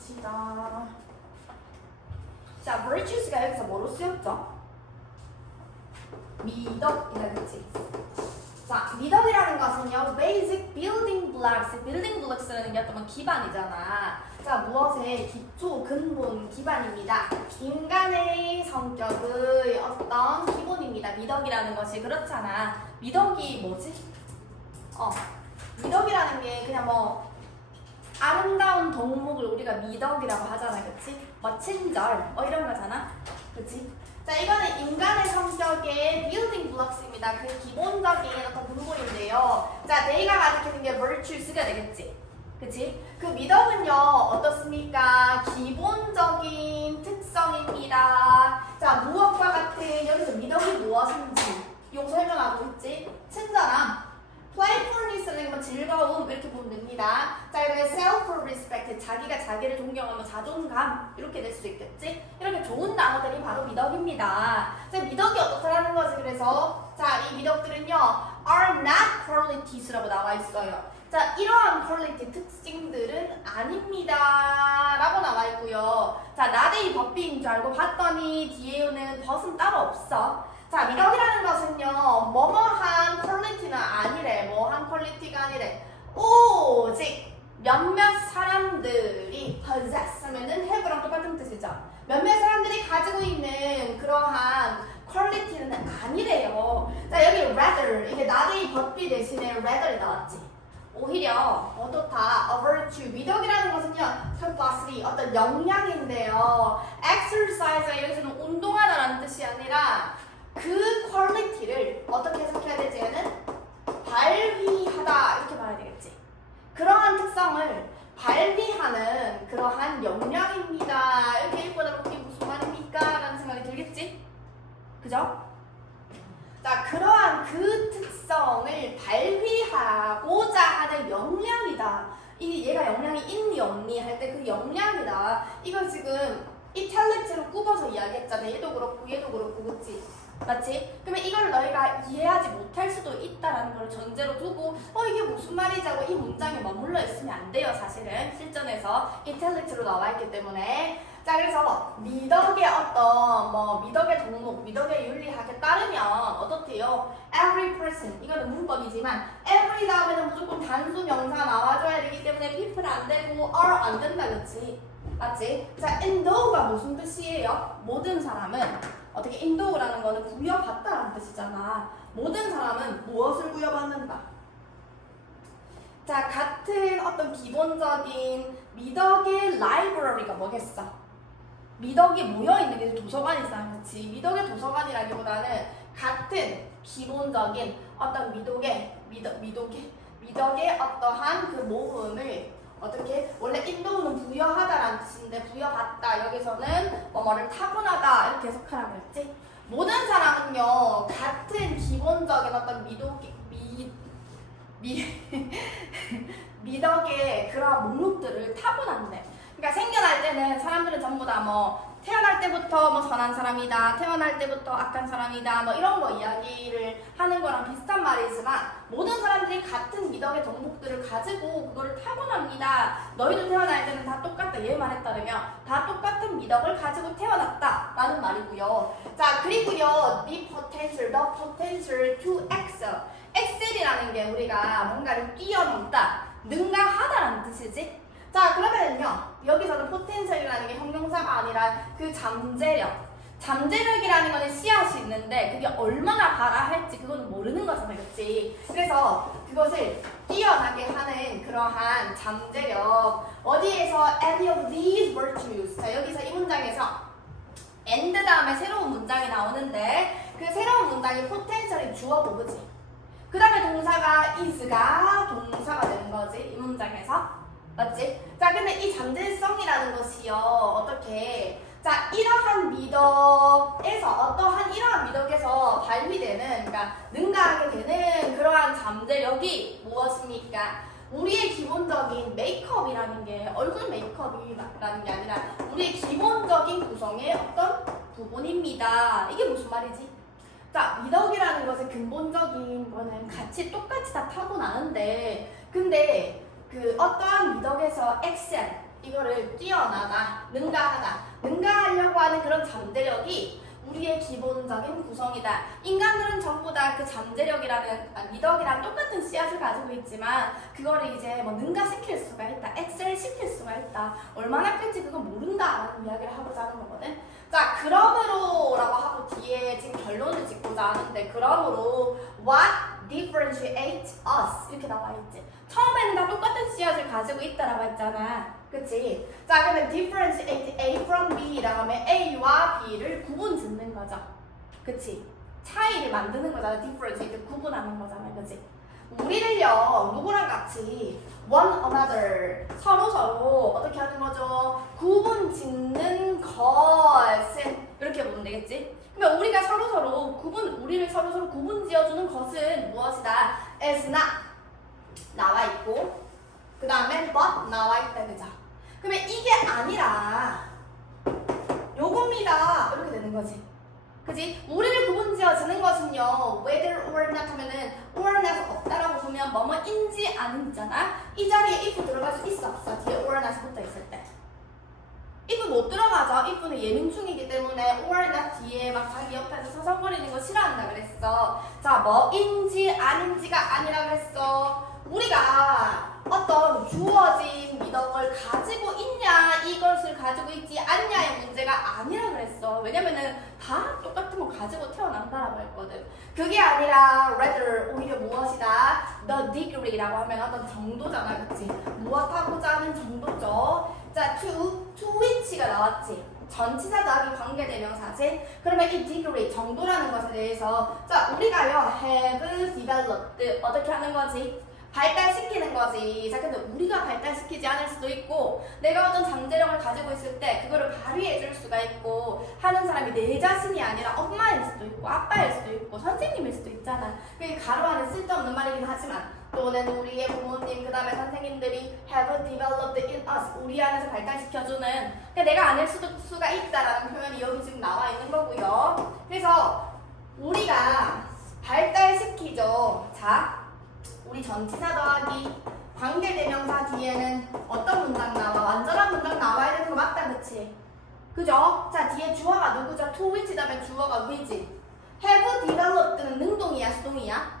봅시다. 자, virtues가 여기서 뭐로 쓰였죠? 미덕이라 그랬지. 자, 미덕이라는 것은요, basic building blocks. building blocks라는 게 어떤 기반이잖아. 자, 무엇의 기초, 근본, 기반입니다. 인간의 성격의 어떤 기본입니다. 미덕이라는 것이 그렇잖아. 미덕이 뭐지? 미덕이라는 게 그냥 뭐 아름다운 덕목을 우리가 미덕이라고 하잖아, 그치? 친절, 이런 거잖아, 그치? 자, 이거는 인간의 성격의 building blocks입니다. 그 기본적인 어떤 근본인데요. 자, 내가 가리키는 게 virtues가 되겠지, 그치? 그 미덕은요, 어떻습니까? 기본적인 특성입니다. 자, 무엇과 같은, 여기서 미덕이 무엇인지 용 설명하고 있지? 친절함, playfulness는 뭐 즐거움 이렇게 보면 됩니다. 자, 이렇게 self-respect, 자기가 자기를 존경하면 자존감 이렇게 될 수 있겠지? 이렇게 좋은 단어들이 바로 미덕입니다. 자, 미덕이 어떻다라는 거지. 그래서 자, 이 미덕들은요 are not qualities라고 나와 있어요. 자, 이러한 quality 특징들은 아닙니다 라고 나와 있고요. 자, not의 법비인 줄 알고 봤더니 뒤에는 벗은 따로 없어. 자, 미덕이라는 것은요, 뭐뭐한 퀄리티는 아니래. 뭐한 퀄리티가 아니래. 오직 몇몇 사람들이 possess 하면은 have랑 똑같은 뜻이죠. 몇몇 사람들이 가지고 있는 그러한 퀄리티는 아니래요. 자, 여기 rather, 이게 not의 법비 대신에 rather이 나왔지. 오히려 어떻다, a virtue, 미덕이라는 것은요, capacity, 어떤 역량인데요. exercise가 여기서는 운동하다라는 뜻이 아니라 그 퀄리티를 어떻게 해석해야 되지? 얘는 발휘하다 이렇게 말해야 되겠지. 그러한 특성을 발휘하는 그러한 역량입니다. 이렇게 읽고 나면 그게 무슨 말입니까? 라는 생각이 들겠지? 그죠? 자, 그러한 그 특성을 발휘하고자 하는 역량이다. 얘가 역량이 있니 없니 할 때 그 역량이다. 이걸 지금 이탈렉트로 굽어서 이야기했잖아. 얘도 그렇고 얘도 그렇고, 그치? 맞지? 그러면 이걸 너희가 이해하지 못할 수도 있다라는 걸 전제로 두고 이게 무슨 말이지 하고 이 문장에 머물러 있으면 안 돼요. 사실은 실전에서 이탈렉트로 나와 있기 때문에. 자, 그래서 미덕의 어떤 미덕의 덕목, 미덕의 윤리학에 따르면 어떻대요? Every person, 이거는 문법이지만 every 다음에는 무조건 단수 명사 나와줘야 되기 때문에 people 안 되고 are 안 된다, 그치? 맞지? 자, endow가 무슨 뜻이에요? 모든 사람은 어떻게 endow라는 거는 부여받다라는 뜻이잖아. 모든 사람은 무엇을 부여받는다? 자, 같은 어떤 기본적인 미덕의 library가 뭐겠어? 미덕이 모여있는 게 도서관이잖아, 그치? 미덕의 도서관이라기보다는 같은 기본적인 어떤 미덕의 어떠한 그 모음을 어떻게 원래 인도는 부여하다라는 뜻인데 부여받다 여기서는 뭐를 타고나다 이렇게 해석하라고 했지. 모든 사람은요 같은 기본적인 어떤 미덕의 그런 목록들을 타고났네. 그러니까 생겨날 때는 사람들은 전부 다 태어날 때부터 선한 사람이다, 태어날 때부터 악한 사람이다, 이런 거 이야기를 하는 거랑 비슷한 말이지만 모든 사람들이 같은 미덕의 덕목들을 가지고 그거를 타고납니다. 너희도 태어날 때는 다 똑같다. 얘 말에 따르면 다 똑같은 미덕을 가지고 태어났다 라는 말이고요. 자, 그리고요 the potential to excel. excel이라는 게 우리가 뭔가를 뛰어넘다, 능가하다라는 뜻이지. 자, 그러면요 여기서는 포텐셜이라는 게 형용사가 아니라 그 잠재력이라는 거는 씨앗이 있는데 그게 얼마나 발화할지 그거는 모르는 거잖아요, 그치? 그래서 그것을 뛰어나게 하는 그러한 잠재력, 어디에서 any of these virtues. 자, 여기서 이 문장에서 and 다음에 새로운 문장이 나오는데 그 새로운 문장이 포텐셜이 주어고, 그치? 그 다음에 동사가 is가 동사가 되는 거지, 이 문장에서. 맞지? 자, 근데 이 잠재성이라는 것이요 어떻게, 자, 이러한 미덕에서 발휘되는, 그러니까 능가하게 되는 그러한 잠재력이 무엇입니까? 우리의 기본적인 메이크업이라는 게 얼굴 메이크업이라는 게 아니라 우리의 기본적인 구성의 어떤 부분입니다. 이게 무슨 말이지? 자, 미덕이라는 것의 근본적인 거는 똑같이 다 타고나는데, 근데 그 어떠한 미덕에서 엑셀, 이거를 뛰어나다, 능가하려고 하는 그런 잠재력이 우리의 기본적인 구성이다. 인간들은 전부 다 그 잠재력이라는 미덕이랑 똑같은 씨앗을 가지고 있지만 그거를 이제 뭐 능가시킬 수가 있다, 엑셀시킬 수가 있다. 얼마나 클지 그건 모른다라는 이야기를 하고자 하는 거거든. 자, 그러므로라고 하고 뒤에 지금 결론을 짓고자 하는데 그러므로 what differentiates us 이렇게 나와 있지. 처음에는 다 똑같은 씨앗을 가지고 있다라고 했잖아. 그치? 자, 그러면 differentiate A from B라고 하면 A와 B를 구분 짓는 거죠. 그치? 차이를 만드는 거잖아. differentiate 구분하는 거잖아. 그치? 우리를요, 누구랑 같이 one another 서로 어떻게 하는 거죠? 구분 짓는 것은 이렇게 보면 되겠지? 그러면 우리가 우리를 서로 구분 지어주는 것은 무엇이다? is not 나와 있고 그 다음에 but 나와 있다. 그죠? 그러면 이게 아니라 요겁니다. 이렇게 되는 거지. 그지? 우리를 구분 지어주는 것은요, whether or not 하면은 or not 없다라고 보면 뭐뭐인지 아닌지잖아. 이 자리에 if 들어갈 수 있어 없어? 뒤에 or not 붙어 있을 때. if 못 들어가죠. if는 예민충이기 때문에 or not 뒤에 막 자기 옆에서 서성거리는 거 싫어한다 그랬어. 자, 뭐인지 아닌지가 아니라 그랬어. 우리가 어떤 주어진 미덕을 가지고 있냐, 이것을 가지고 있지 않냐의 문제가 아니라 그랬어. 왜냐면은 다 똑같은 거 가지고 태어난다라고 했거든. 그게 아니라 rather 오히려 무엇이다? the degree라고 하면 어떤 정도잖아. 그치? 무엇하고자 하는 정도죠. 자, to which가 나왔지. 전치사 더하기 관계대명사지. 그러면 이 degree, 정도라는 것에 대해서 자, 우리가요 have developed 어떻게 하는 거지? 발달시키는 거지. 자, 근데 우리가 발달시키지 않을 수도 있고 내가 어떤 잠재력을 가지고 있을 때 그거를 발휘해 줄 수가 있고 하는 사람이 내 자신이 아니라 엄마일 수도 있고 아빠일 수도 있고 선생님일 수도 있잖아. 그게 가로 안에 쓸데없는 말이긴 하지만 또는 우리의 부모님 그 다음에 선생님들이 have developed in us 우리 안에서 발달시켜주는 그러니까 내가 아닐 수가 있다라는 표현이 여기 지금 나와 있는 거고요. 그래서 우리가 발달시키죠. 자, 우리 전치사 더하기 관계대명사 뒤에는 어떤 문장 나와? 완전한 문장 나와야 되는 거 맞다, 그치? 그죠? 자, 뒤에 주어가 누구죠? to which 다음에 주어가 which. have developed는 능동이야, 수동이야?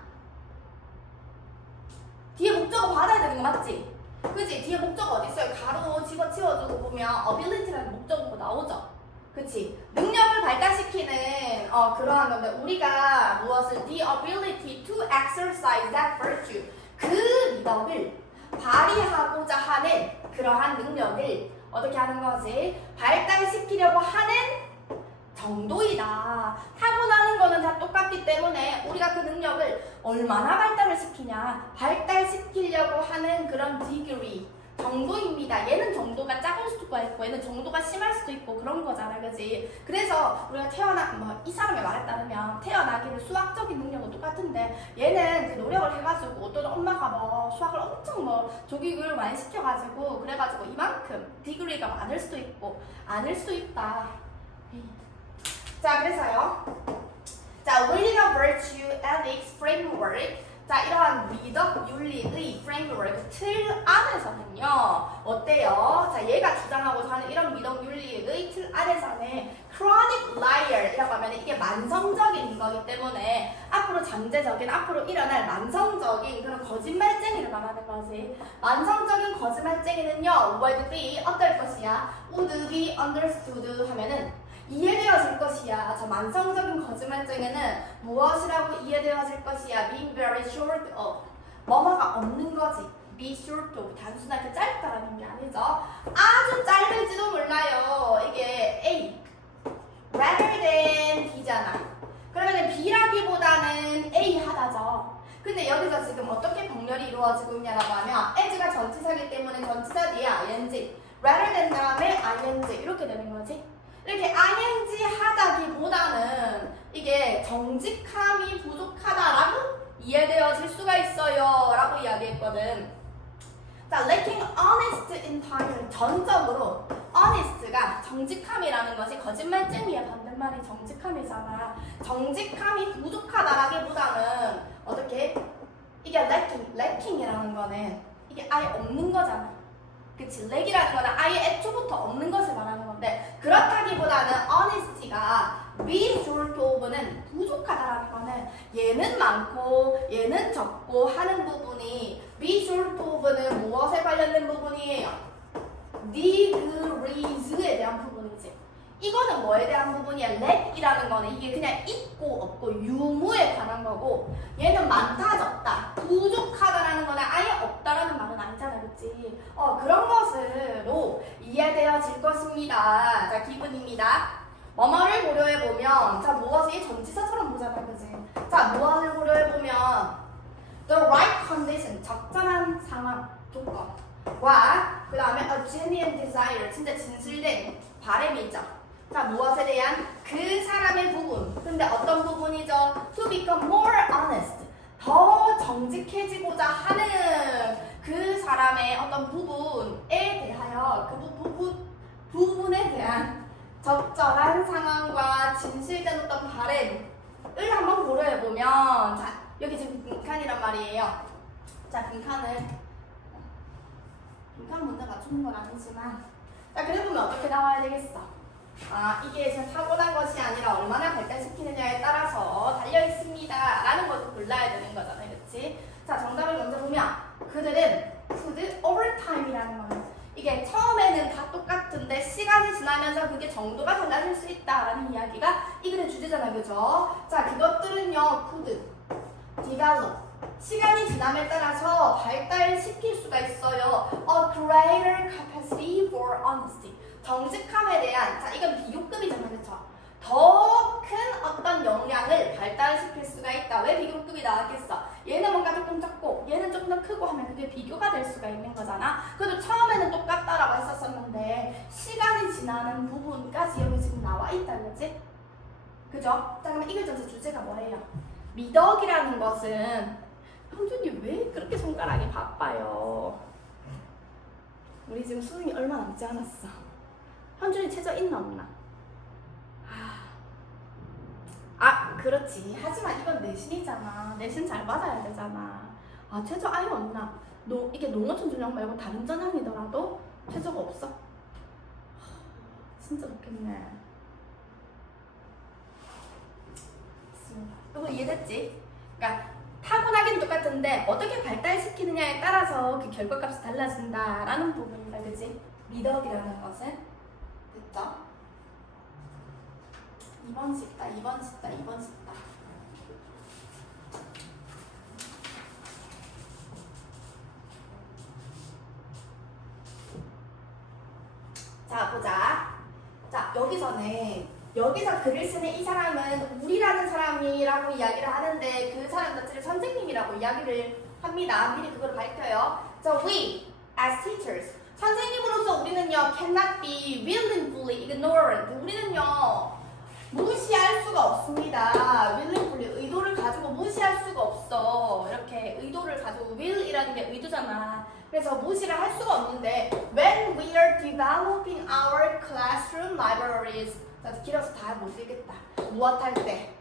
뒤에 목적어 받아야 되는 거 맞지? 그치? 뒤에 목적어 어디 있어요? 가로 집어치워주고 보면 ability라는 목적어가 나오죠? 그치? 능력을 발달시키는 그러한 건데 우리가 무엇을 the ability to exercise that virtue 그 미덕을 발휘하고자 하는 그러한 능력을 어떻게 하는 거지? 발달시키려고 하는 정도이다. 타고나는 거는 다 똑같기 때문에 우리가 그 능력을 얼마나 발달을 시키냐 발달시키려고 하는 그런 degree 정도입니다. 얘는 정도가 작을 수도 있고 얘는 정도가 심할 수도 있고 그런 거잖아. 그지? 그래서 우리가 이 사람의 말에 따르면 태어나기를 수학적인 능력은 똑같은데 얘는 그 노력을 해가지고 또는 엄마가 뭐 수학을 엄청 조기교육을 많이 시켜가지고 그래가지고 이만큼 디그리가 많을 수도 있고 아닐 수도 있다. 자, 그래서요. 자, Reading a Virtue Ethics Framework 자, 이러한 미덕 윤리의 프레임워크 틀 안에서는요 어때요? 자, 얘가 주장하고자 하는 이런 미덕 윤리의 틀 안에서는 chronic liar이라고 하면 이게 만성적인 거기 때문에 앞으로 잠재적인 앞으로 일어날 만성적인 그런 거짓말쟁이를 말하는 거지. 만성적인 거짓말쟁이는요 would be 어떨 것이야? would be understood 하면은 이해되어질 것이야. 저 만성적인 거짓말쟁이는 무엇이라고 이해되어질 것이야? being very short of 뭐뭐가 없는 거지. be short of 단순하게 짧다라는 게 아니죠. 아주 짧을지도 몰라요. 이게 A rather than B잖아. 그러면 B라기보다는 A 하다죠. 근데 여기서 지금 어떻게 병렬이 이루어지고 있냐라고 하면 as가 전치사기 때문에 전치사 뒤에 ing rather than 다음에 ing 이렇게 되는 거지. 이렇게 ing 하다기보다는 이게 정직함이 부족하다라고 이해되어질 수가 있어요 라고 이야기했거든. 자, lacking honest in time 전적으로 honest가 정직함이라는 것이 거짓말쟁이의 반대말이 정직함이잖아. 정직함이 부족하다라기보다는 어떻게 이게 lacking이라는 거는 이게 아예 없는 거잖아. 그치? 렉이라는 거는 아예 애초부터 없는 것을 말하는 건데 그렇다기보다는 honesty가 be short of는 부족하다라는 거는 얘는 많고 얘는 적고 하는 부분이 be short of는 무엇에 관련된 부분이에요? degrees에 대한 부분이지. 이거는 뭐에 대한 부분이야? lack이라는 거는 이게 그냥 있고 없고 유무에 관한 거고 얘는 많다 적다 부족하다라는 거는 아예 없다라는 말은 아니잖아, 그치? 그런 것으로 이해되어질 것입니다. 자, 기분입니다. 뭐뭐를 고려해보면 자, 무엇이 전치사처럼 보잖아, 그치? 자, 무엇을 고려해보면 the right condition, 적절한 상황, 조건과 그 다음에 a genuine desire, 진짜 진실된 바람이죠. 자, 무엇에 대한 그 사람의 부분. 근데 어떤 부분이죠? To become more honest. 더 정직해지고자 하는 그 사람의 어떤 부분에 대하여 그 부분에 대한 적절한 상황과 진실된 어떤 바램을 한번 고려해보면 자, 여기 지금 빈칸이란 말이에요. 자, 빈칸 문제 맞추는 건 아니지만 자, 그래 보면 어떻게 나와야 되겠어? 이게 지금 타고난 것이 아니라 얼마나 발달시키느냐에 따라서 달려있습니다 라는 것을 골라야 되는 거잖아요, 그치? 자, 정답을 먼저 보면 그들은 could overtime이라는 거는 이게 처음에는 다 똑같은데 시간이 지나면서 그게 정도가 달라질 수 있다라는 이야기가 이 글의 주제잖아요, 그죠? 자, 그것들은요 could develop 시간이 지남에 따라서 발달시킬 수가 있어요. A greater capacity for honesty. 정직함에 대한, 자, 이건 비교급이잖아요, 그쵸? 더 큰 어떤 역량을 발달시킬 수가 있다. 왜 비교급이 나왔겠어? 얘는 뭔가 조금 작고 얘는 좀 더 크고 하면 그게 비교가 될 수가 있는 거잖아. 그래도 처음에는 똑같다라고 했었었는데 시간이 지나는 부분까지 여기 지금 나와 있다, 그치? 그죠? 자, 그러면 이 글전체 주제가 뭐예요? 미덕이라는 것은 형준이 왜 그렇게 손가락이 바빠요? 우리 지금 수능이 얼마 남지 않았어. 현준이 최저 있나 없나? 그렇지. 하지만 이건 내신이잖아. 내신 잘 받아야 되잖아. 최저 아예 없나? 이게 농어촌 전형 말고 다른 전형이더라도 최저가 없어? 진짜 좋겠네. 이거 이해됐지? 그러니까 타고나긴 똑같은데 어떻게 발달시키느냐에 따라서 그 결과값이 달라진다라는 부분이다, 그치? 미덕이라는 것은 됐죠? 2번 쉽다, 2번 쉽다, 2번 쉽다. 자, 보자. 자, 여기서 글을 쓰는 이 사람은 우리라는 사람이라고 이야기를 하는데 그 사람 자체를 선생님이라고 이야기를 합니다. 미리 그걸 밝혀요. So we, as teachers, 선생님으로서 우리는요 cannot be willingly ignorant. 우리는요 무시할 수가 없습니다. willingly 의도를 가지고 무시할 수가 없어. 이렇게 의도를 가지고 will이라는 게 의도잖아. 그래서 무시를 할 수가 없는데 when we are developing our classroom libraries, 자, 길어서 다 못 읽겠다. 무엇 할 때?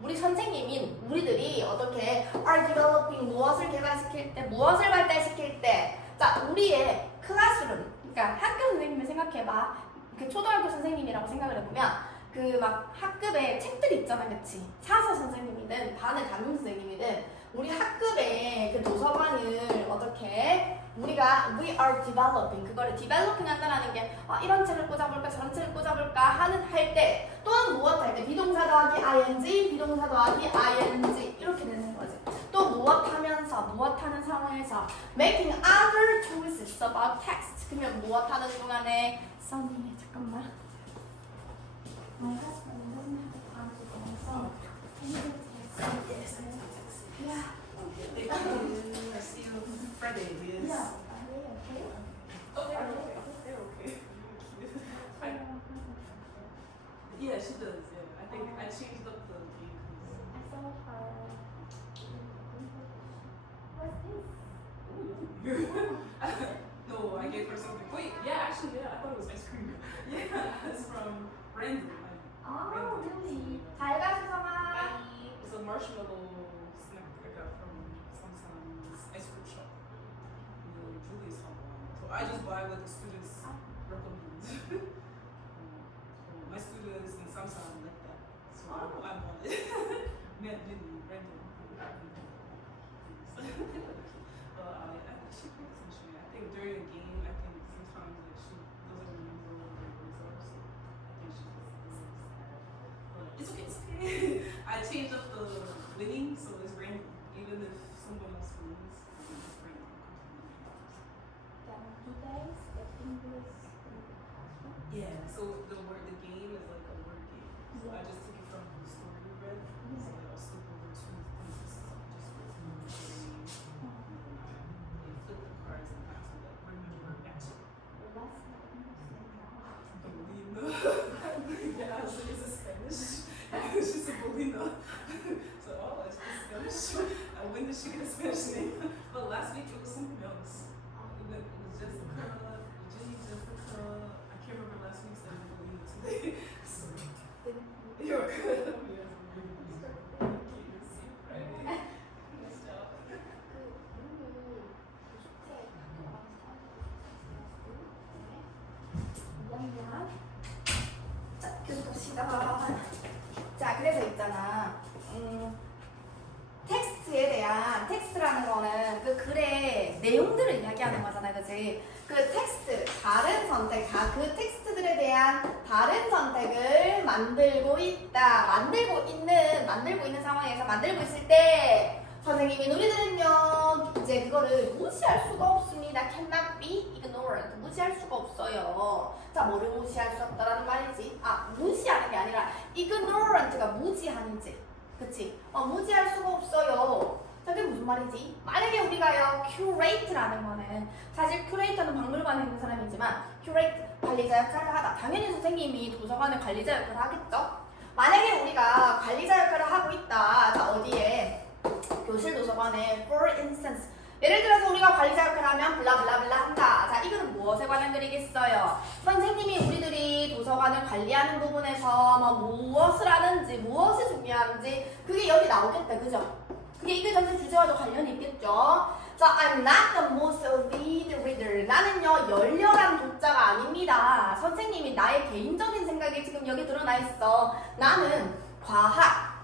우리 선생님인 우리들이 어떻게 are developing 무엇을 개발시킬 때, 무엇을 발달시킬 때, 자, 우리의 클래스룸, 그러니까 학교 선생님을 생각해봐. 그 초등학교 선생님이라고 생각을 해보면 그 막 학급에 책들이 있잖아, 그치? 사서 선생님이든 반을 담임 선생님이든 우리 학급에 그 도서관을 어떻게 우리가 we are developing 그거를 developing 한다는 게 이런 책을 꽂아볼까 저런 책을 꽂아볼까 할 때 또는 무엇 할 때 비동사 더하기 ing 비동사 더하기 ing 이렇게 되는 거지. 또 무엇 하면서 무엇 하는 상황에서 making other choices about text 그러면 무엇 하는 동안에 써니 잠깐만 My husband doesn't have the time to go so yeah. Thank you. I see you Friday, yes. Yeah. Okay. Yeah, she does, yeah. I think I changed up the date. I saw her. What's this? No, I gave her something. Wait, yeah, actually, yeah, I thought it was ice cream. Yeah, it's from Brandon. really? 잘 가, 수성아. It's a marshmallow snack I got from Samsung's ice cream shop. Julie's from I just buy what the students recommend. My students and sometimes like that. So I bought it. Random. She pays attention. I think during a game, I think sometimes like she doesn't remember what the results. I think she just but it's okay. It's okay. I changed up the winning, so it's random. Even if someone else wins, it's random. Then do they speak English in the classroom? Yeah. So the game is like a word game. So I just took it from the story we read. So like I'll slip over two things. Just with me. They flip the cards and have to like remember action. The last English in the Yeah, so it's a Spanish. She's a Bolina. So it's Spanish. When did she get a Spanish name? But last week it was something else. It was Jessica, Jenny, Jessica. I can't remember last week's name. Bolina today. So you're good. Yes, I'm really see Friday. Nice job. 자, 계속 갑시다. 자, 그래서 있잖아. 텍스트라는 거는 그 글의 내용들을 이야기하는 거잖아, 그치? 그 텍스트, 다른 선택, 그 텍스트들에 대한 다른 선택을 만들고 있다. 만들고 있는 상황에서 만들고 있을 때 선생님이 우리들은요 이제 그거를 무시할 수가 없습니다. cannot be ignored. 무시할 수가 없어요. 자, 뭐를 무시할 수 없다라는 말이지? 무시하는 게 아니라 ignorant가 무지하는지, 그치? 무지할 수가 없어요. 자, 그게 무슨 말이지? 만약에 우리가요 curate라는 거는 사실 curator는 박물관에 있는 사람이지만 curate 관리자 역할을 하다. 당연히 선생님이 도서관의 관리자 역할을 하겠죠? 만약에 우리가 관리자 역할을 하고 있다. 자, 어디에? 교실 도서관에 for instance 예를 들어서 우리가 관리자 역할을 하면 블라블라블라 한다. 자, 이거는 무엇에 관한 글이겠어요? 선생님이 우리들이 도서관을 관리하는 부분에서 무엇을 하는지, 무엇을 준비하는지 그게 여기 나오겠다. 그죠? 그게 이게 전체 주제와도 관련이 있겠죠? 자, I'm not the most avid reader. 나는요 열렬한 독자가 아닙니다. 선생님이 나의 개인적인 생각이 지금 여기 드러나 있어. 나는 과학,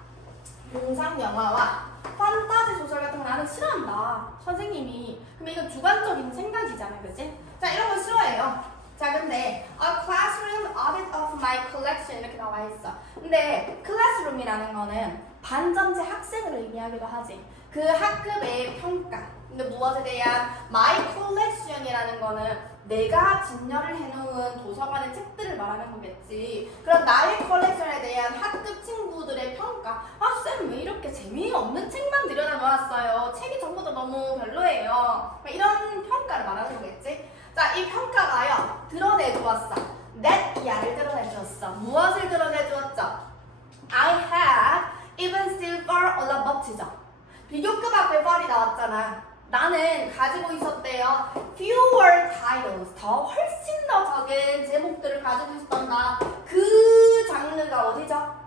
공상 영화와 판타지 소설 같은 거 나는 싫어한다. 선생님이. 그럼 이건 주관적인 생각이잖아요, 그치? 자, 이런 거 싫어해요. 자, 근데 a classroom audit of my collection 이렇게 나와 있어. 근데 classroom이라는 거는 반 전체 학생을 의미하기도 하지. 그 학급의 평가. 근데 무엇에 대한 my collection이라는 거는 내가 진열을 해놓은 도서관의 책들을 말하는 거겠지. 그럼 나의 컬렉션에 대한 학급 친구들의 평가. 쌤 왜 이렇게 재미없는 책만 들여다 놓았어요. 책이 전부 다 너무 별로예요. 이런 평가를 말하는 거겠지. 자, 이 평가가요 드러내주었어. that 이하를 드러내주었어. 무엇을 드러내주었죠? I have even silver on a bottle. 비교급 앞에 fal이 나왔잖아. 나는 가지고 있었대요. fewer titles. 더 훨씬 더 적은 제목들을 가지고 있었다. 그 장르가 어디죠?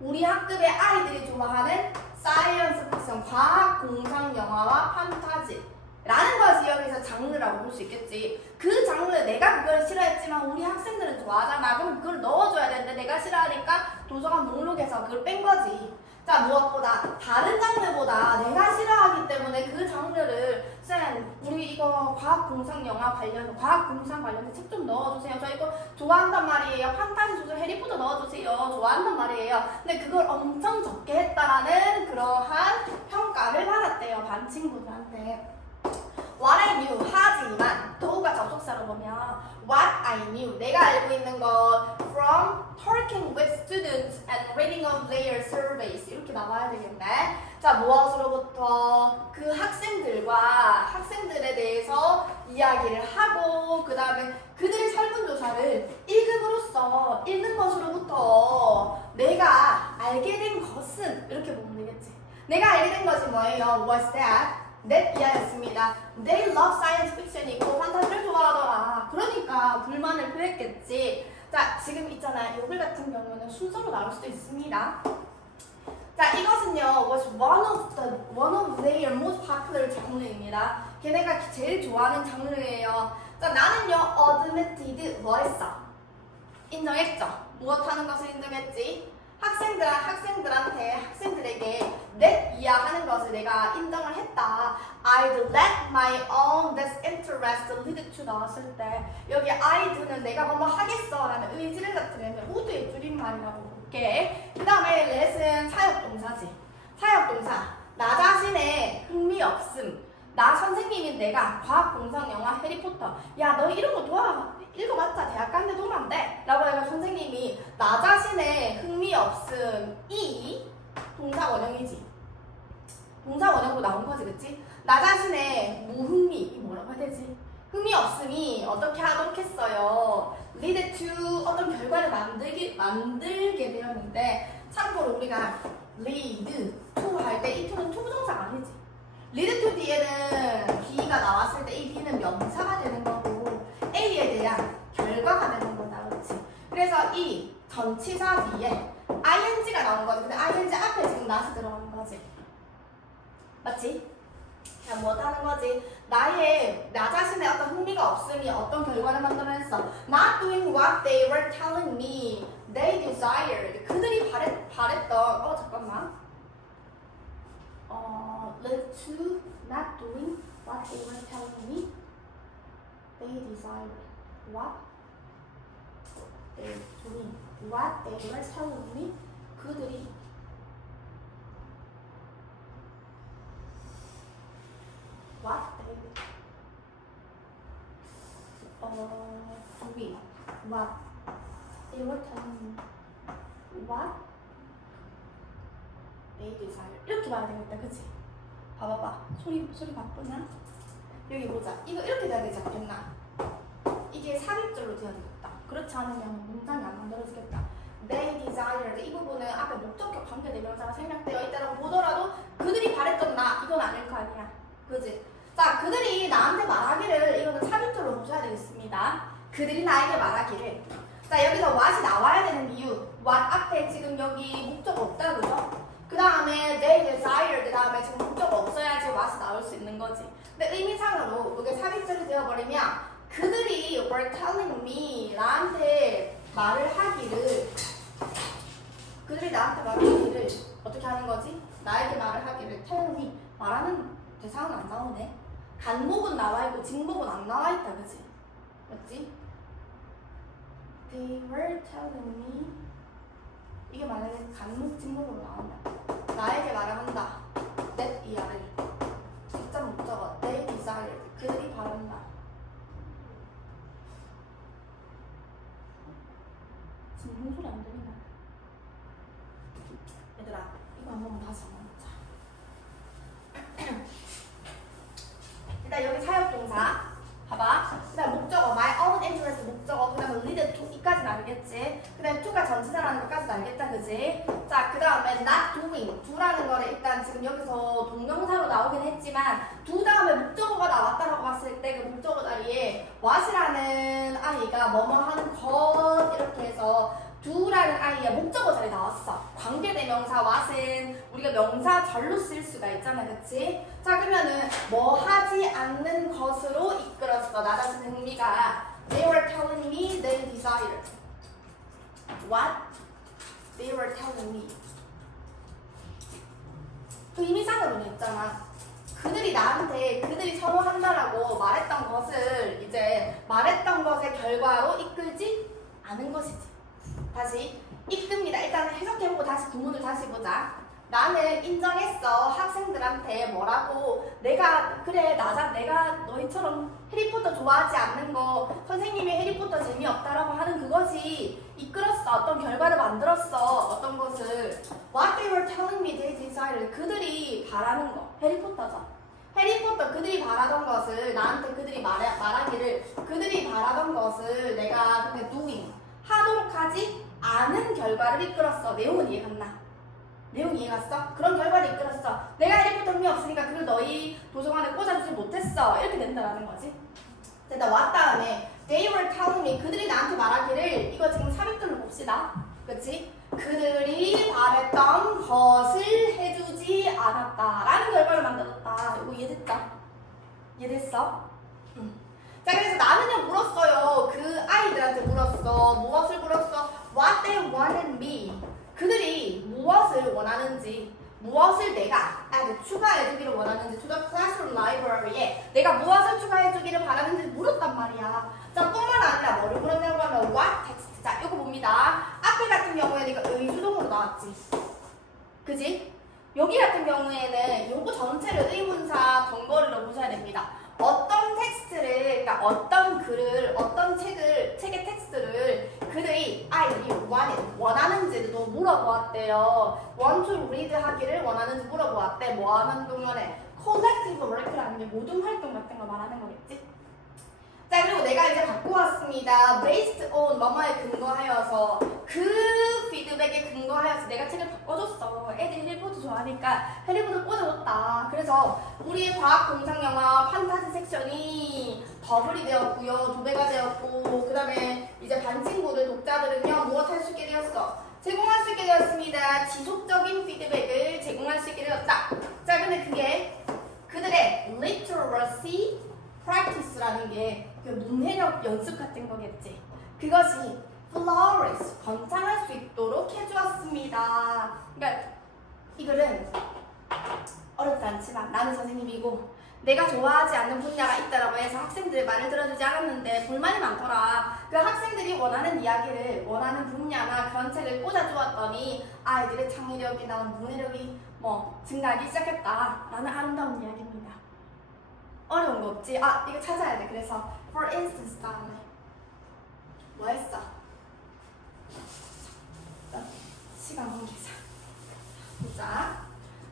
우리 학급의 아이들이 좋아하는 사이언스 픽션, 과학 공상 영화와 판타지 라는 것이 여기서 장르라고 볼 수 있겠지. 그 장르 내가 그걸 싫어했지만 우리 학생들은 좋아하잖아. 그럼 그걸 넣어줘야 되는데 내가 싫어하니까 도서관 목록에서 그걸 뺀 거지. 자, 무엇보다 다른 장르보다 내가 싫어하기 때문에 그 장르를 쌤 우리 이거 과학 공상 영화 관련 과학 공상 관련된 책 좀 넣어주세요. 저 이거 좋아한단 말이에요. 판타지 소설 해리포터 넣어주세요. 좋아한단 말이에요. 근데 그걸 엄청 적게 했다라는 그러한 평가를 받았대요. 반 친구들한테. What I knew 하지만 더우가 접속사로 보면 What I knew 내가 알고 있는 것 from talking with students and reading of their surveys 이렇게 나와야 되겠네. 자, 무엇으로부터 그 학생들에 대해서 이야기를 하고 그 다음에 그들의 설문조사를 읽음으로써 읽는 것으로부터 내가 알게 된 것은 이렇게 보면 되겠지. 내가 알게 된 것이 뭐예요? Was that that 이하였습니다. They love science fiction이고 판타지를 좋아하더라. 그러니까 불만을 표했겠지. 자, 지금 있잖아. 요글 같은 경우는 순서로 나올 수도 있습니다. 자, 이것은요 was one of their most popular 장르입니다. 걔네가 제일 좋아하는 장르예요. 자, 자, 나는요, admitted 뭐 했어? 인정했죠? 무엇하는 것을 인정했지? 학생들에게 let 이해하는 것을 내가 인정을 했다. I'd let my own disinterest lead to 나왔을 때 여기 I'd는 내가 뭐뭐 하겠어 라는 의지를 나타내는 would의 줄임말이라고 볼게. 그 다음에 let은 사역동사지. 사역동사 나 자신의 흥미 없음. 나 선생님인 내가 과학, 공상, 영화, 해리포터 야 너 이런 거 좋아 읽어봤자 대학 간데 도움 안 돼 라고 해서 선생님이 나 자신의 흥미 없음이 동사 원형이지. 동사 원형으로 나온 거지, 그치? 나 자신의 무흥미 이 뭐라고 해야 되지? 흥미 없음이 어떻게 하겠어요? lead to 어떤 결과를 만들게 되었는데 참고로 우리가 lead to 할 때 이 to는 투부정사가 아니지. lead to 뒤에는 B가 나왔을 때 이 B는 명사가 되는 거고 A에 대한 결과가 되는 거다, 그렇지? 그래서 이 전치사 뒤에 ing가 나온 거지. 근데 ing 앞에 지금 not이 들어가는 거지. 맞지? 자, 뭐 하는 거지? 나 자신의 어떤 흥미가 없음이 어떤 결과를 만들어냈어? Not doing what they were telling me they desired. 그들이 바랬던 잠깐만. Led to not doing what they were telling me they desired. What they doing what they were telling me 그들이 what they doing what they were telling me what they desire 이렇게 봐야 되겠다, 그치? 봐봐봐 소리 바쁘냐? 여기 보자. 이거 이렇게 돼야 되지 않겠나? 이게 삽입절로 돼야 되겠다. 그렇지 않으면 문장이 안 만들어지겠다. They desired 이 부분은 앞에 목적격 관계대명사가 생략되어 있다고 보더라도 그들이 바랬던 나 이건 아닐 거 아니야, 그지? 자, 그들이 나한테 말하기를 이거는 삽입절로 보셔야 되겠습니다. 그들이 나에게 말하기를. 자, 여기서 what이 나와야 되는 이유. what 앞에 지금 여기 목적 없다, 그죠? 그 다음에 they desired 그 다음에 지금 목적 없어야지 what이 나올 수 있는 거지. 근데 의미상으로 이게 삽입절이 되어버리면 그들이 were telling me 나한테 말을 하기를 그들이 나한테 말을 하기를 어떻게 하는 거지? 나에게 말을 하기를 tell me 말하는 대상은 안 나오네. 간목은 나와 있고 직목은 안 나와 있다, 그치? 맞지? They were telling me 이게 만약에 간목 직목으로 나온다. 나에게 말한다. that 이하를 직접 목적어 they desire 그들이 바란다. 지금 홍소리 안 들리나? 얘들아 이거 한 번만 다시 한번 해보자. 일단 여기 사역동사 봐봐. 그 다음 목적어 my own interest 목적어 그 다음에 lead to 이까지는 알겠지? 그 다음에 to가 전치사라는 것까지도 알겠다, 그지? 자, 그 다음에 not doing do라는 거를 일단 지금 여기서 동명사로 나오긴 했지만 do 다음에 목적어가 나왔다라고 봤을 때 그 목적어 자리에 what이라는 아이가 뭐뭐 하는 것 이렇게 해서 do라는 아이의 목적어 자리에 나왔어. 관계대명사 what은 우리가 명사 절로 쓸 수가 있잖아, 그치? 자, 그러면은 뭐 하지 않는 것으로 이끌었어. 나 자신의 흥미가 they were telling me they desired what they were telling me 그 의미상으로는 있잖아. 그들이 나한테 그들이 선호한다라고 말했던 것을 이제 말했던 것의 결과로 이끌지 않은 것이지. 다시 이끕니다. 일단 해석해보고 다시 구문을 다시 보자. 나는 인정했어. 학생들한테 뭐라고 내가 그래 내가 너희처럼 해리포터 좋아하지 않는 거 선생님이 해리포터 재미없다라고 하는 그것이 이끌었어. 어떤 결과를 만들었어. 어떤 것을 What they were telling me they desired 그들이 바라는 거 해리포터죠. 해리포터 그들이 바라던 것을 나한테 그들이 말하기를 그들이 바라던 것을 내가 그냥 doing 하도록 하지 않은 결과를 이끌었어. 내용은 이해갔나? 내용 이해갔어? 그런 결과를 이끌었어. 내가 해리포터 흥미 없으니까 그걸 너희 도서관에 꽂아주지 못했어. 이렇게 된다는 거지. 일단 what 다음에 they were telling me 그들이 나한테 말하기를 이거 지금 삽입들로 봅시다. 그치? 그들이 바랬던 것을 해주지 않았다 라는 결과를 만들었다. 이거 이해됐다? 이해됐어? 자, 그래서 나는요 물었어요. 그 아이들한테 물었어. 무엇을 물었어? What they wanted me. 그들이 무엇을 원하는지, 무엇을 내가 추가해주기를 원하는지 to the classroom library에 내가 무엇을 추가해주기를 바라는지 물었단 말이야. 자, 뿐만 아니라 뭐를 물었냐고 하면 what text. 자, 이거 봅니다. 앞에 같은 경우에는 이거 의주동으로 나왔지. 그지? 여기 같은 경우에는 요거 전체를 의문사 덩어리로 보셔야 됩니다. 어떤 텍스트를, 그러니까 어떤 글을, 어떤 책의 텍스트를 그들이 아이들이 원하는지도 물어보았대요. want to read 하기를 원하는지 물어보았대. 뭐 하는 동안에 collective work라는 게 모든 활동 같은 거 말하는 거겠지? 자, 그리고 내가 이제 갖고 왔습니다. based on 뭐뭐에 근거하여서 그 피드백에 근거하여서 내가 책을 바꿔줬어. 애들이 해리포터 좋아하니까 해리포터 꽂아줬다. 그래서 우리의 과학 공상 영화 판타지 섹션이 더블이 되었고요. 2배가 되었고, 그 다음에 이제 반 친구들 독자들은요 무엇 할 수 있게 되었어? 제공할 수 있게 되었습니다. 지속적인 피드백을 제공할 수 있게 되었다. 자, 근데 그게 그들의 literacy practice라는 게 그 문해력 연습 같은 거겠지. 그것이 flourish, 번창할 수 있도록 해주었습니다. 그러니까 이거는 어렵지 않지만 나는 선생님이고 내가 좋아하지 않는 분야가 있다라고 해서 학생들의 말을 들어주지 않았는데 불만이 많더라. 그 학생들이 원하는 이야기를, 원하는 분야나 그런 책을 꽂아주었더니 아이들의 창의력이나 문해력이 증가하기 시작했다라는 아름다운 이야기입니다. 어려운 거 없지? 아, 이거 찾아야 돼. 그래서 for instance 다음에 뭐 했어? 시간 관계상 보자.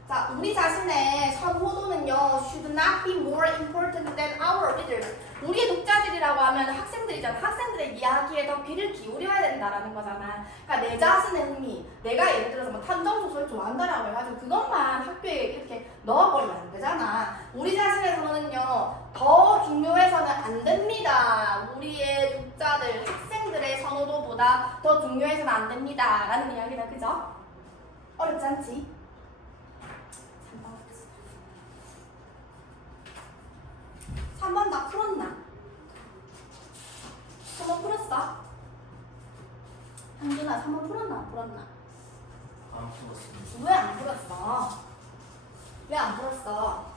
자, 우리 자신의 선호도는요 should not be more important than our readers. 우리의 독자들이라고 하면 학생들이잖아. 학생들의 이야기에 더 귀를 기울여야 된다라는 거잖아. 그러니까 내 자신의 흥미, 내가 예를 들어서 뭐 탐정 소설 좋아한다라고 해가지고 그것만 학교에 이렇게 넣어버리면 안 되잖아. 우리 자신의 선호는요 더 중요해서는 안 됩니다. 우리의 독자들, 학생들의 선호도보다 더 중요해서는 안 됩니다. 라는 이야기다. 그죠? 어렵지 않지? 3번 다 풀었나? 3번 풀었어? 현준아 3번 풀었나? 안 풀었나? 안 풀었습니다. 왜 안 풀었어? 왜 안 풀었어?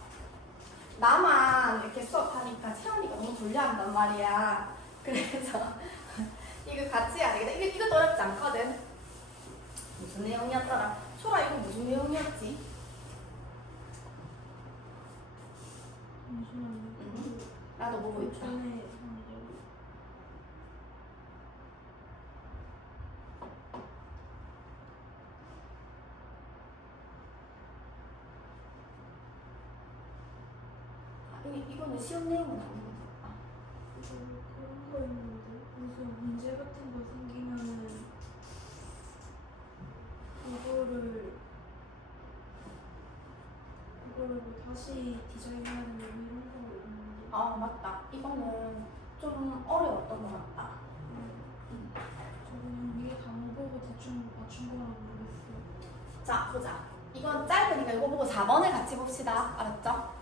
나만 이렇게 수업하니까 채원이가 너무 불리한단 말이야. 그래서 이거 같이 해야 되겠다. 이것도 어렵지 않거든. 무슨 내용이었더라? 초라 이거 무슨 내용이었지? 잠시만요. 나도 보고 있다. 전에 한 거. 이거는 쉬운 내용은 아니고. 그런 거 있는데 무슨 문제 같은 거 생기면은 그거를 뭐 다시 디자인해야 되는 이런 거 있는데. 아 맞다. 이거는 좀 어려웠던 것 같다. 저는 위에 단어 보고 대충 맞춘 거라 모르겠어요. 자 보자. 이건 짧으니까 이거 보고 4번을 같이 봅시다. 알았죠?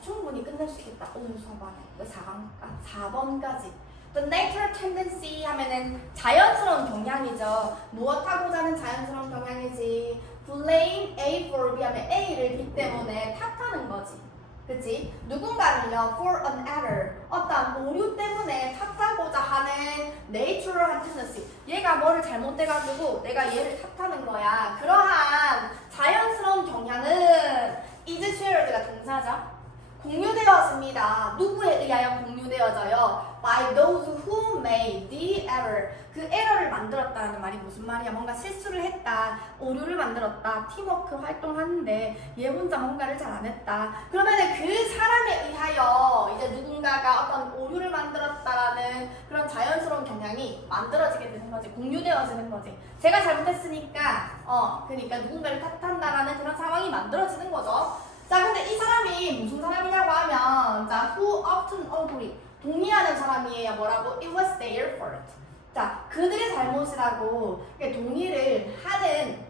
충분히 끝낼 수 있겠다. 오늘 수업안에 4번까지. The natural tendency 하면은 자연스러운 경향이죠. 무엇하고자 하는 자연스러운 경향이지. blame A for B 하면 A를 B 때문에 탓하는 거지. 그치? 누군가를요 for an error 어떤 오류 때문에 탓하고자 하는 natural tendency 얘가 뭐를 잘못해가지고 내가 얘를 탓하는 거야. 그러한 자연스러운 경향은 is shared가 동사죠. 공유되었습니다. 누구에 의하여 공유되어져요? By those who made the error. 그 에러를 만들었다는 말이 무슨 말이야? 뭔가 실수를 했다, 오류를 만들었다, 팀워크 활동하는데 얘 혼자 뭔가를 잘 안 했다. 그러면은 그 사람에 의하여 이제 누군가가 어떤 오류를 만들었다라는 그런 자연스러운 경향이 만들어지게 되는 거지, 공유되어지는 거지. 제가 잘못했으니까 그러니까 누군가를 탓한다라는 그런 상황이 만들어지는 거죠. 자, 근데 이 사람이 무슨 사람이냐고 하면, 자, who often agree. 동의하는 사람이에요. 뭐라고? It was their fault. 자, 그들의 잘못이라고 동의를 하는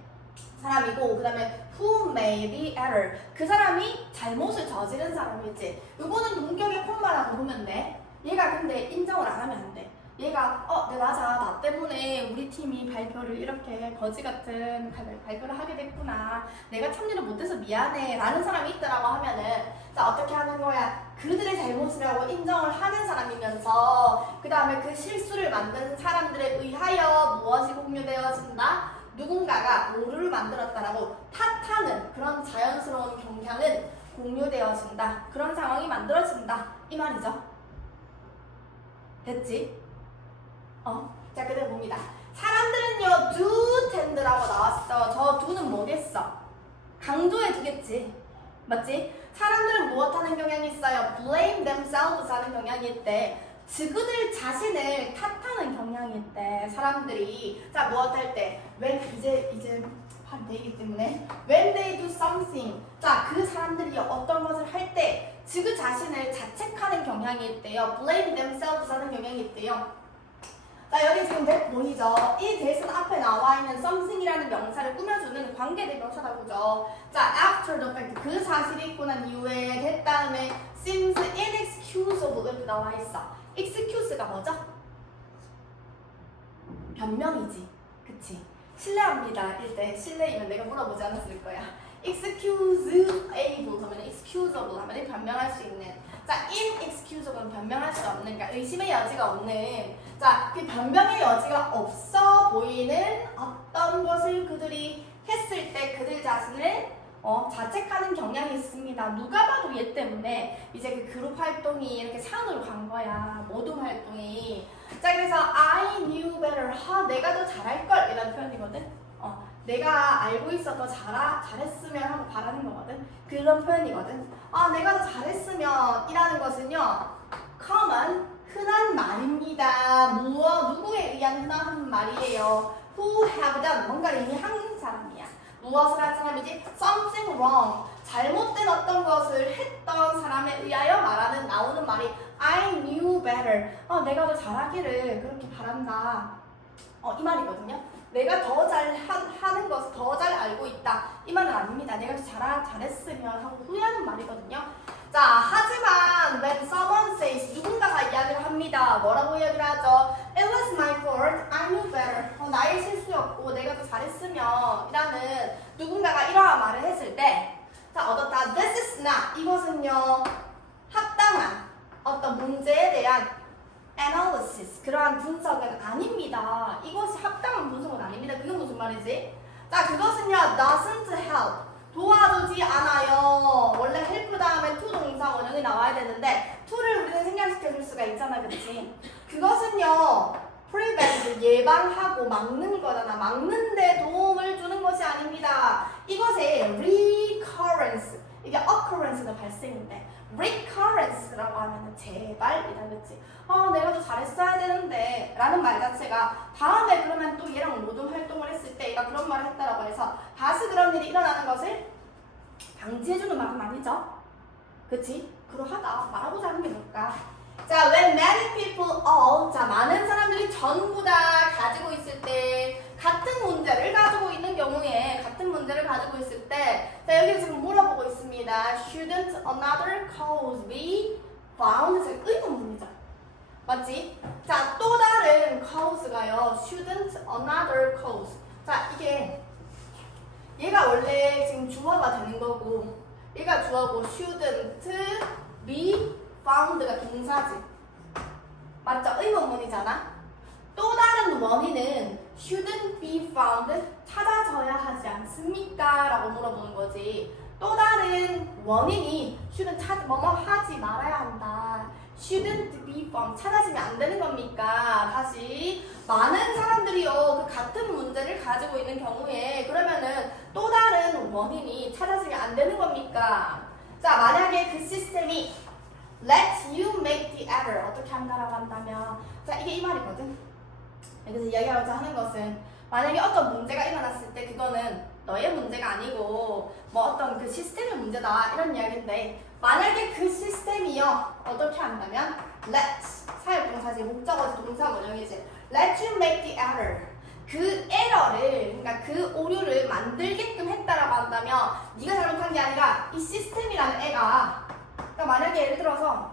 사람이고, 그 다음에 who made the error. 그 사람이 잘못을 저지른 사람이지. 이거는 동격의 콤마라고 보면 돼. 얘가 근데 인정을 안 하면 안 돼. 얘가 네 맞아, 나 때문에 우리 팀이 발표를 이렇게 거지 같은 발표를 하게 됐구나, 내가 참여를 못해서 미안해 라는 사람이 있더라고 하면은 자 어떻게 하는 거야? 그들의 잘못이라고 인정을 하는 사람이면서 그 다음에 그 실수를 만드는 사람들에 의하여 무엇이 공유되어진다? 누군가가 오류를 만들었다라고 탓하는 그런 자연스러운 경향은 공유되어진다. 그런 상황이 만들어진다 이 말이죠. 됐지? 자 그대로 봅니다. 사람들은요 do tend라고 나왔어. 저 do는 뭐겠어? 강조해 두겠지. 맞지? 사람들은 무엇하는 경향이 있어요? blame themselves 하는 경향이 있대. 그들 자신을 탓하는 경향이 있대. 사람들이 자 무엇할 때? when 이제 한 대이기 때문에 when they do something, 자 그 사람들이 어떤 것을 할 때 그 자신을 자책하는 경향이 있대요. blame themselves 하는 경향이 있대요. 자 여기 지금 that 보이죠? 이 that은 앞에 나와 있는 something이라는 명사를 꾸며주는 관계대명사다 보죠. 자 after the fact, 그 사실이 있고 난 이후에 that 다음에 seems inexcusable 이렇게 나와 있어. excuse가 뭐죠? 변명이지, 그치? 실례합니다. 일때 실례이면 내가 물어보지 않았을 거야. excusable 하면 excusable 하면 변명할 수 있는, 자 inexcusable은 변명할 수 없는, 그러니까 의심의 여지가 없는, 자 그 변명의 여지가 없어 보이는 어떤 것을 그들이 했을 때 그들 자신을 자책하는 경향이 있습니다. 누가 봐도 얘 때문에 이제 그 그룹 활동이 이렇게 산으로 간 거야. 모둠 활동이. 자 그래서 I knew better. 내가 더 잘할걸 이라는 표현이거든. 내가 알고 있어 더 잘했으면 하고 바라는 거거든. 그런 표현이거든. 내가 더 잘했으면 이라는 것은요 common, 흔한 말입니다. 누구에 의한 흔한 말이에요. who have done, 뭔가를 이미 한 사람이야. 무엇을 한 사람이지? something wrong, 잘못된 어떤 것을 했던 사람에 의하여 나오는 말이 I knew better. 내가 더 잘하기를 그렇게 바란다. 이 말이거든요. 내가 더 하는 것을 더 잘 알고 있다 이 말은 아닙니다. 내가 더 잘했으면 하고 후회하는 말이거든요. 자 하지만 when someone says, 누군가가 이야기를 합니다. 뭐라고 이야기를 하죠? It was my fault, I knew better. 나의 실수였고 내가 더 잘했으면 이라는 누군가가 이러한 말을 했을 때 자 어떻다? This is not, 이것은요 합당한 어떤 문제에 대한 analysis, 그러한 분석은 아닙니다. 이것이 합당한 분석은 아닙니다. 그게 무슨 말이지? 자 그것은요 doesn't help, 도와주지 않아요. 원래 help 다음에 to 동사 원형이 나와야 되는데 to를 우리는 생략시켜 줄 수가 있잖아, 그렇지? 그것은요 prevent, 예방하고 막는 거잖아. 막는데 도움을 주는 것이 아닙니다. 이것의 recurrence, 이게 occurrence가 발생인데 recurrence라고 하면은 재발이다, 그치? 내가 더 잘했어야 되는데 라는 말 자체가 다음에 그러면 또 얘랑 모든 활동을 했을 때 얘가 그런 말을 했다라고 해서 다시 그런 일이 일어나는 것을 방지해주는 말은 아니죠, 그치? 그러하다 말하고자 하는 게 뭘까? 자, when many people all, 자 많은 사람들이 전부 다 가지고 있을 때, 같은 문제를 가지고 있는 경우에, 같은 문제를 가지고 있을 때, 자 여기 지금 물어보고 있습니다. Shouldn't another cause be found? 지금 의문문이죠, 맞지? 자 또 다른 cause가요 shouldn't another cause. 자 이게 얘가 원래 지금 주어가 되는 거고 얘가 주어고 shouldn't be found가 동사지, 맞죠? 의문문이잖아. 또 다른 원인은 shouldn't be found, 찾아져야 하지 않습니까? 라고 물어보는 거지. 또 다른 원인이 shouldn't 뭐뭐 하지 말아야 한다. shouldn't be found, 찾아지면 안 되는 겁니까? 다시 많은 사람들이요 그 같은 문제를 가지고 있는 경우에 그러면은 또 다른 원인이 찾아지면 안 되는 겁니까? 자 만약에 그 시스템이 let you make the error, 어떻게 한다라고 한다면 자 이게 이 말이거든. 여기서 이야기하고자 하는 것은 만약에 어떤 문제가 일어났을 때 그거는 너의 문제가 아니고 뭐 어떤 그 시스템의 문제다 이런 이야기인데, 만약에 그 시스템이요 어떻게 한다면 let, 사역동사지, 목적어지, 동사 원형이지, let you make the error, 그 에러를, 그러니까 그 오류를 만들게끔 했다라고 한다면 네가 잘못한 게 아니라 이 시스템이라는 애가, 그러니까 만약에 예를 들어서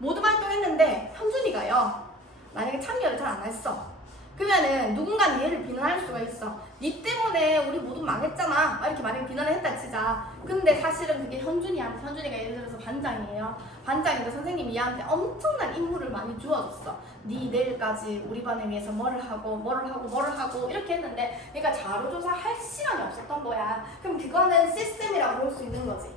모두 발동했는데 현준이가요. 만약에 참여를 잘 안 했어. 그러면은 누군가는 얘를 비난할 수가 있어. 니 때문에 우리 모두 망했잖아. 막 이렇게 만약에 비난을 했다 치자. 근데 사실은 그게 현준이한테, 현준이가 예를 들어서 반장이에요. 반장인데 선생님이 얘한테 엄청난 임무를 많이 주어줬어. 니 내일까지 우리 반을 위해서 뭐를 하고 이렇게 했는데 얘가 자료조사 할 시간이 없었던 거야. 그럼 그거는 시스템이라고 볼 수 있는 거지.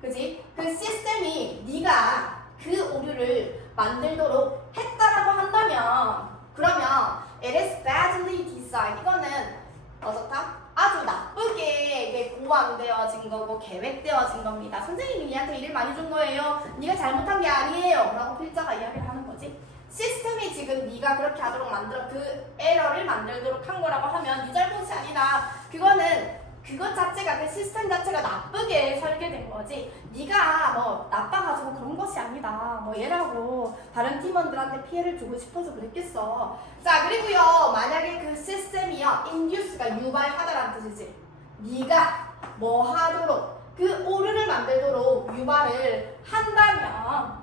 그지? 그 시스템이 네가 그 오류를 만들도록 했다라고 한다면 그러면 it is badly designed. 이거는 어떻다? 아주 나쁘게 이게 고안되어진 거고 계획되어진 겁니다. 선생님이 얘한테 일을 많이 준 거예요. 네가 잘못한 게 아니에요. 라고 필자가 이야기를 하는 거지. 시스템이 지금 네가 그렇게 하도록 만들어 그 에러를 만들도록 한 거라고 하면 네 잘못이 아니다. 그거는 그것 자체가 그 시스템 자체가 나쁘게 설계된 거지. 네가 뭐 나빠가지고 그런 것이 아니다. 뭐 얘라고 다른 팀원들한테 피해를 주고 싶어서 그랬겠어. 자 그리고요 만약에 그 시스템이요 induce가 유발하다라는 뜻이지. 네가 뭐 하도록 그 오류를 만들도록 유발을 한다면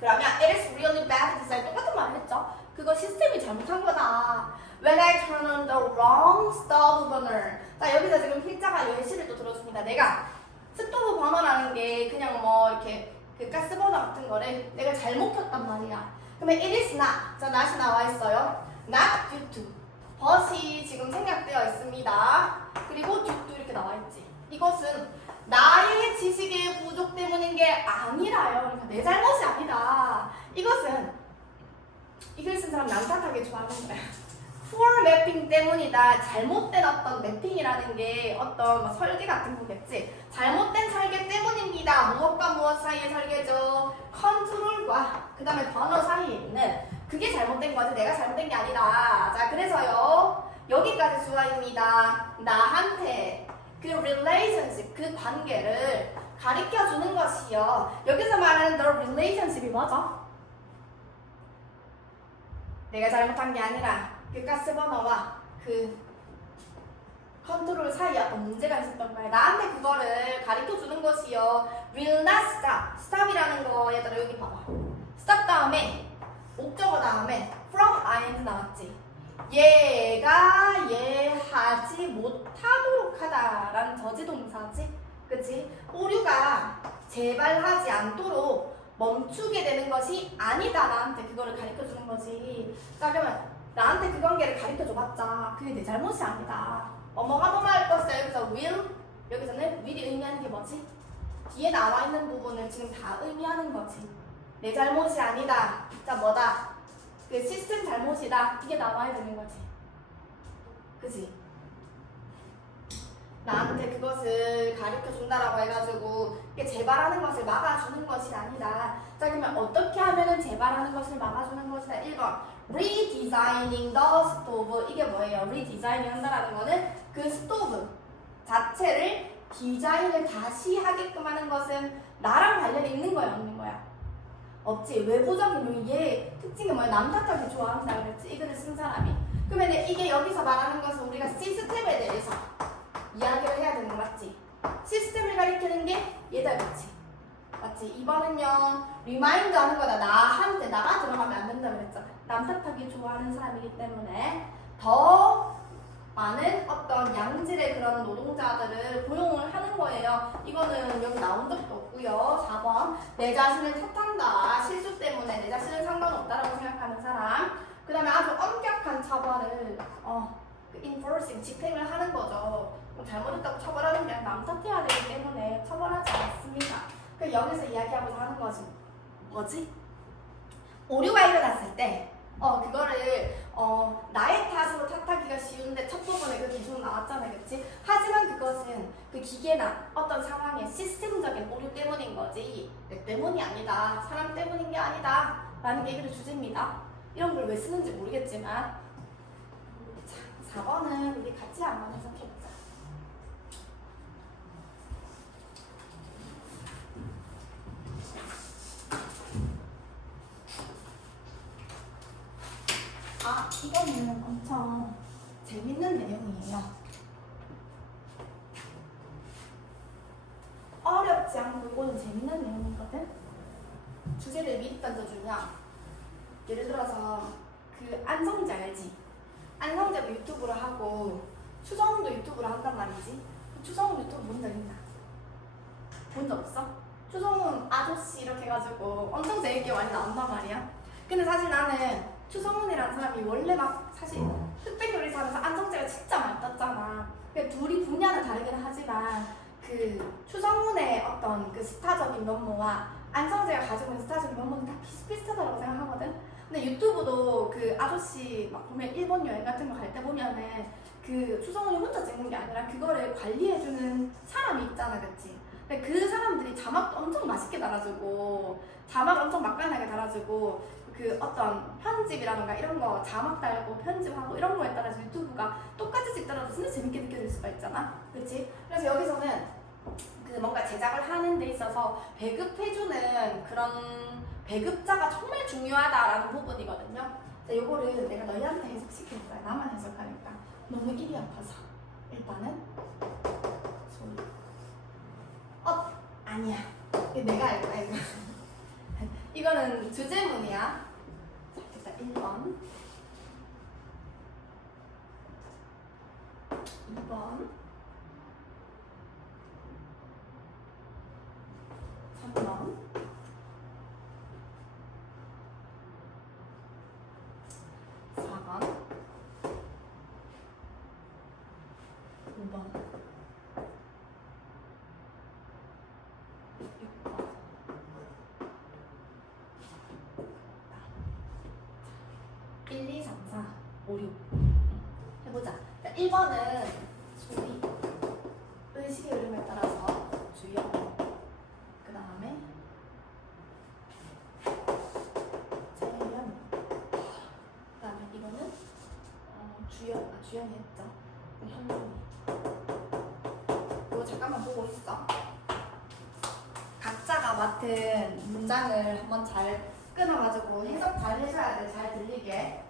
그러면 it is really bad design. 똑같은 말을 했죠. 그거 시스템이 잘못한 거다. When I turn on the wrong stove burner. 자 여기서 지금 필자가 예시를 또 들어줍니다. 내가 스토브 버너라는 게 그냥 뭐 이렇게 그 가스버너 같은 거를 내가 잘못 켰단 말이야. 그러면 it is not. 자 not이 나와 있어요. Not due to. but이 지금 생략되어 있습니다. 그리고 due to 이렇게 나와 있지. 이것은 나의 지식의 부족 때문인 게 아니라요. 그러니까 내 잘못이 아니다. 이것은 이글 쓴 사람 남탓하게 좋아하는 거야. poor mapping 때문이다. 잘못된 어떤 매핑이라는 게 어떤 뭐 설계 같은 거겠지. 잘못된 설계 때문입니다. 무엇과 무엇 사이의 설계죠. 컨트롤과 그 다음에 번호 사이에 있는 그게 잘못된 거지. 내가 잘못된 게 아니다. 자 그래서요 여기까지 수화입니다. 나한테 그 relationship 그 관계를 가르쳐 주는 것이요. 여기서 말하는 the relationship이 뭐죠? 내가 잘못한 게 아니라 그 가스버너와 그 컨트롤 사이에 어떤 문제가 있었던 거야. 나한테 그거를 가르쳐 주는 것이요. will not stop. stop이라는 거 얘들아 여기 봐봐. stop 다음에 목적어 다음에 from ing 나왔지. 얘가 하지 못하도록 하다라는 저지동사지. 그치? 오류가 재발하지 않도록 멈추게 되는 것이 아니다. 나한테 그거를 가르쳐 주는 거지. 자 그러면 나한테 그 관계를 가르쳐 줘봤자 그게 내 잘못이 아니다. 뭐뭐가 뭐할 것이다. 여기서 will 여기서는 will이 의미하는 게 뭐지? 뒤에 나와 있는 부분을 지금 다 의미하는 거지. 내 잘못이 아니다. 자 뭐다? 그 시스템 잘못이다. 이게 나와야 되는 거지. 그치? 나한테 그것을 가르쳐 준다라고 해가지고 이게 재발하는 것을 막아주는 것이 아니다. 자 그러면 어떻게 하면은 재발하는 것을 막아주는 것이다. 1번 redesigning the stove. 이게 뭐예요? redesigning 한다라는 거는 그 스토브 자체를 디자인을 다시 하게끔 하는 것은 나랑 관련이 있는 거야 없는 거야? 없지. 외부적인 얘 특징이 뭐야? 남탓하기 좋아한다 그랬지. 이 글을 쓴 사람이. 그러면 이게 여기서 말하는 것은 우리가 시스템에 대해서 이야기를 해야 되는 거 맞지? 시스템을 가리키는 게 얘다 그렇지? 맞지? 2번은요 리마인드 하는 거다. 나한테 나가 들어가면 안 된다 그랬잖아. 남탓하기 좋아하는 사람이기 때문에 더 많은 어떤 양질의 그런 노동자들을 고용을 하는 거예요. 이거는 여기 나온 적도 없고요. 4번 내 자신을 탓한다. 실수 때문에 내 자신은 상관없다라고 생각하는 사람. 그 다음에 아주 엄격한 처벌을 그 enforcing 집행을 하는 거죠. 잘못했다고 처벌하는 게 아니라 남 탓해야 되기 때문에 처벌하지 않습니다. 그 여기서 이야기하고자 하는 것은 뭐지? 오류가 일어났을 때 그거를 나의 탓으로 탓하기가 쉬운데 첫 부분에 그 기준 나왔잖아요. 그치? 하지만 그것은 그 기계나 어떤 상황의 시스템적인 오류 때문인 거지 내 때문이 아니다. 사람 때문인 게 아니다. 라는 게 이글의 주제입니다. 이런 걸 왜 쓰는지 모르겠지만 자, 4번은 우리 같이 한번 해석해보자. 이거는 엄청 재밌는 내용이에요. 어렵지 않고 이거는 재밌는 내용이거든. 주제를 미리 던져주면 예를 들어서 그 안성재 알지? 안성재도 유튜브를 하고 추성훈도 유튜브를 한단 말이지. 추성훈 유튜브 본 적 있나? 본 적 없어? 추성훈 아저씨 이렇게 해가지고 엄청 재밌게 많이 나온단 말이야. 근데 사실 나는 추성훈이라는 사람이 원래 막 사실 흑백 요리사에서 안성재가 진짜 많이 떴잖아. 근데 둘이 분야는 다르긴 하지만 그 추성훈의 어떤 그 스타적인 면모와 안성재가 가지고 있는 스타적인 면모는 다 비슷비슷하다고 생각하거든. 근데 유튜브도 그 아저씨 막 보면 일본 여행 같은 거 갈 때 보면은 그 추성훈이 혼자 찍는 게 아니라 그거를 관리해주는 사람이 있잖아, 그치? 근데 그 사람들이 자막도 엄청 맛있게 달아주고 자막 엄청 맛깔나게 달아주고 그 어떤 편집이라던가 이런 거 자막 달고 편집하고 이런 거에 따라서 유튜브가 똑같이 찍더라도 진짜 재밌게 느껴질 수가 있잖아, 그치? 그래서 여기서는 그 뭔가 제작을 하는 데 있어서 배급해주는 그런 배급자가 정말 중요하다라는 부분이거든요. 자, 요거를 내가 너희한테 해석시킬 거야. 나만 해석하니까 너무 입이 아파서. 일단은 소리. 아니야. 이거 내가 알 거야, 이거. 이거는 주제문이야. 자, 일단 1번 2번 3번 4번 5번 6번 1, 2, 3, 4, 5, 6 해보자. 자, 1번은 소리 의식의 흐름에 따라서 주역 그 다음에 재현 그 다음에 이거는 주연이 했죠. 현동이 이거 잠깐만 보고 있어. 각자가 맡은 문장을 한번 잘 끊어가지고 해석 잘 해줘야 돼. 잘 들리게.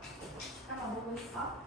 잠깐만 보고 있어.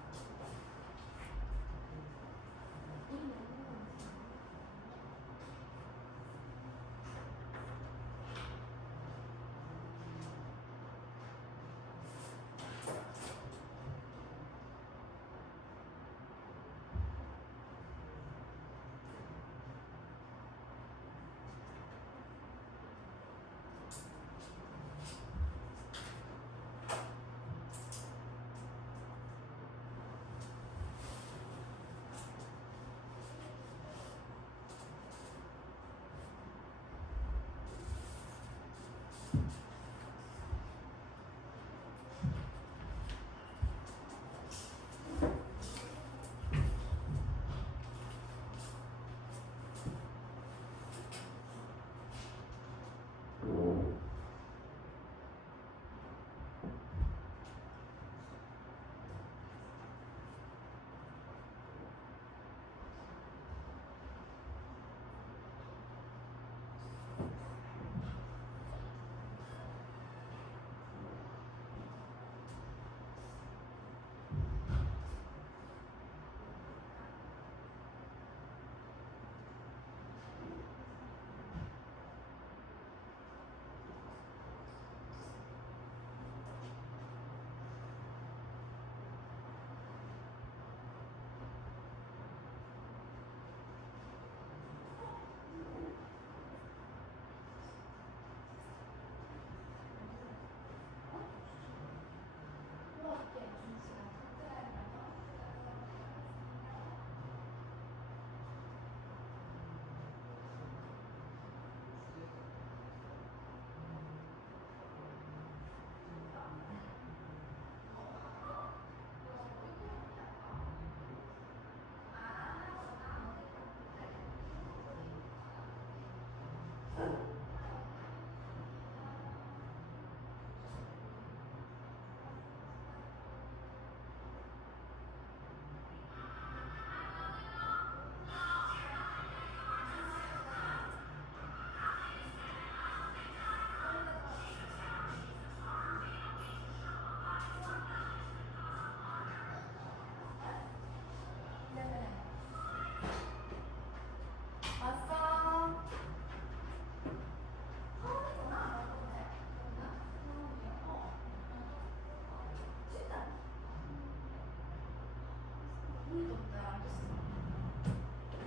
네, 알겠어.